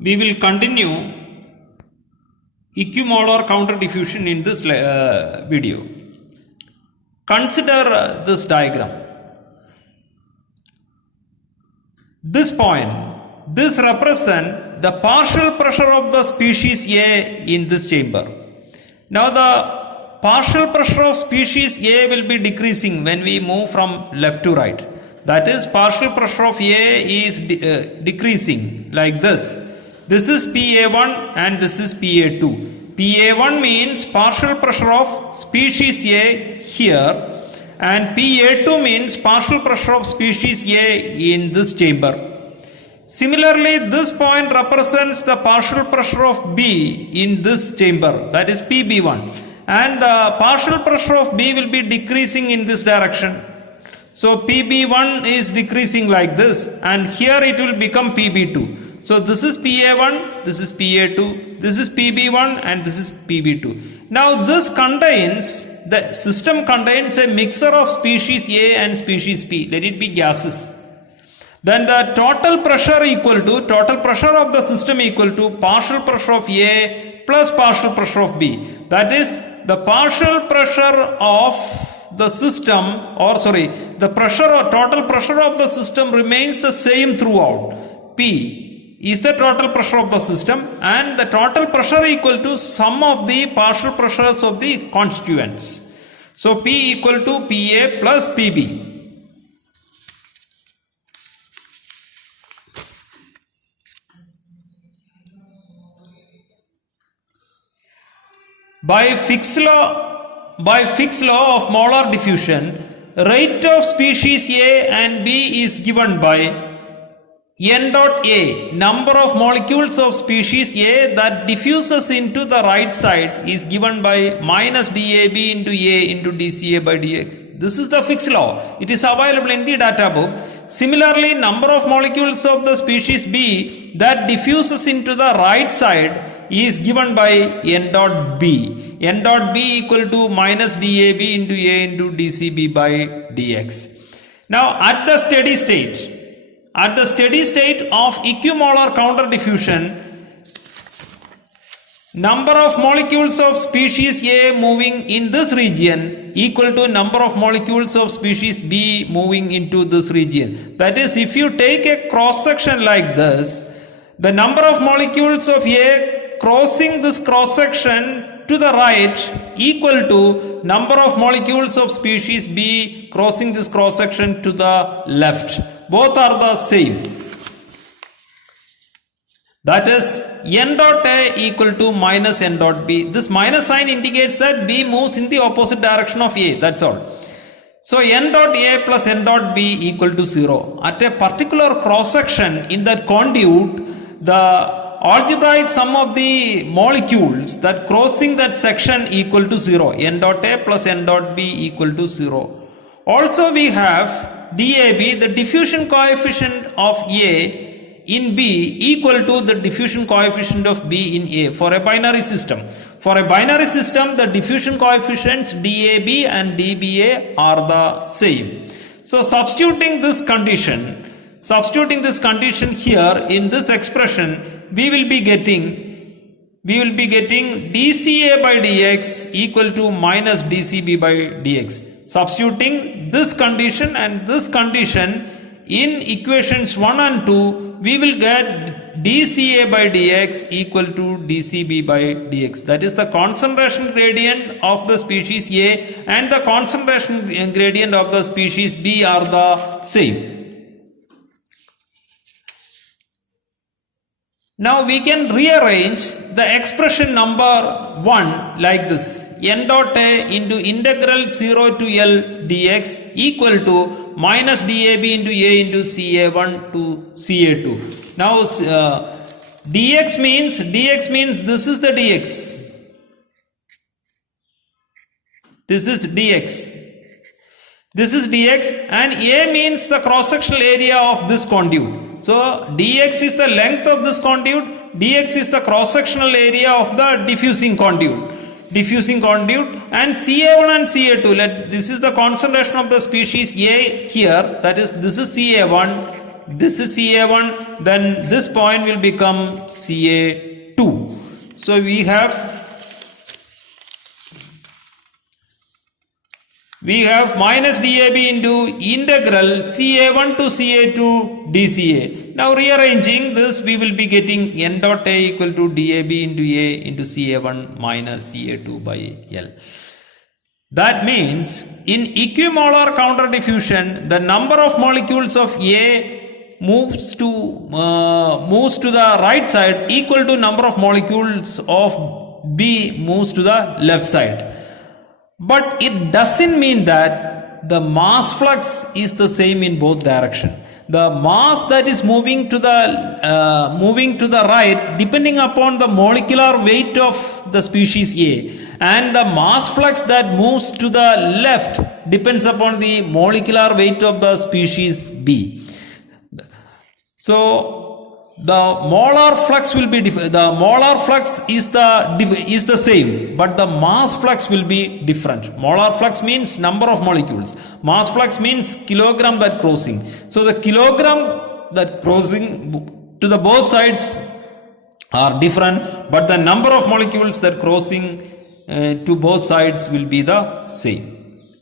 We will continue equimolar counter diffusion in this video. Consider this diagram. This point, this represents the partial pressure of the species A in this chamber. Now the partial pressure of species A will be decreasing when we move from left to right. That is, partial pressure of A is decreasing like this. This is PA1 and this is PA2. PA1 means partial pressure of species A here, and PA2 means partial pressure of species A in this chamber. Similarly, this point represents the partial pressure of B in this chamber, that is PB1, and the partial pressure of B will be decreasing in this direction. So PB1 is decreasing like this, and here it will become PB2. So this is PA1, this is PA2, this is PB1 and this is PB2. Now this contains, the system contains a mixture of species A and species B, let it be gases. Then the total pressure of the system equal to partial pressure of A plus partial pressure of B. That is, the partial pressure of the system, the pressure or total pressure of the system remains the same throughout. P is the total pressure of the system, and the total pressure equal to sum of the partial pressures of the constituents. So P equal to PA plus PB. By Fick's law of molar diffusion, rate of species A and B is given by N dot A, number of molecules of species A that diffuses into the right side, is given by minus DAB into A into dCA by dx. This is the Fick's law. It is available in the data book. Similarly, number of molecules of the species B that diffuses into the right side is given by N dot B. N dot B equal to minus DAB into A into dCB by dx. Now at the steady state of equimolar counter diffusion, number of molecules of species A moving in this region equal to number of molecules of species B moving into this region. That is, if you take a cross section like this, the number of molecules of A crossing this cross section to the right equal to number of molecules of species B crossing this cross section to the left. Both are the same. That is, N dot A equal to minus N dot B. This minus sign indicates that B moves in the opposite direction of A. That's all. So N dot A plus N dot B equal to 0. At a particular cross section in that conduit, the algebraic sum of the molecules that crossing that section equal to 0. N dot A plus N dot B equal to 0. Also we have DAB, the diffusion coefficient of A in B equal to the diffusion coefficient of B in A for a binary system. For a binary system, the diffusion coefficients DAB and DBA are the same. So substituting this condition here in this expression, we will be getting dCA by dx equal to minus dCB by dx. Substituting this condition and this condition in equations 1 and 2, we will get dCA by dx equal to dCB by dx. That is, the concentration gradient of the species A and the concentration gradient of the species B are the same. Now we can rearrange the expression number 1 like this. N dot A into integral 0 to L dx equal to minus DAB into A into CA1 to CA2. Now dx means this is the dx. This is dx and A means the cross-sectional area of this conduit. So dx is the length of this conduit, dx is the cross-sectional area of the diffusing conduit, and CA1 and CA2, this is the concentration of the species A here, that is, this is CA1, this is CA1, then this point will become CA2. So we have minus DAB into integral CA1 to CA2 dCA. Now rearranging this, we will be getting n dot A equal to DAB into A into CA1 minus CA2 by L. That means in equimolar counter diffusion, the number of molecules of A moves to the right side equal to number of molecules of B moves to the left side. But it doesn't mean that the mass flux is the same in both directions. The mass that is moving to the right, depending upon the molecular weight of the species A, and the mass flux that moves to the left depends upon the molecular weight of the species B. So the molar flux will be the molar flux is the same, but the mass flux will be different. Molar flux means number of molecules. Mass flux means kilogram that crossing. So the kilogram that crossing to the both sides are different, but the number of molecules that crossing to both sides will be the same.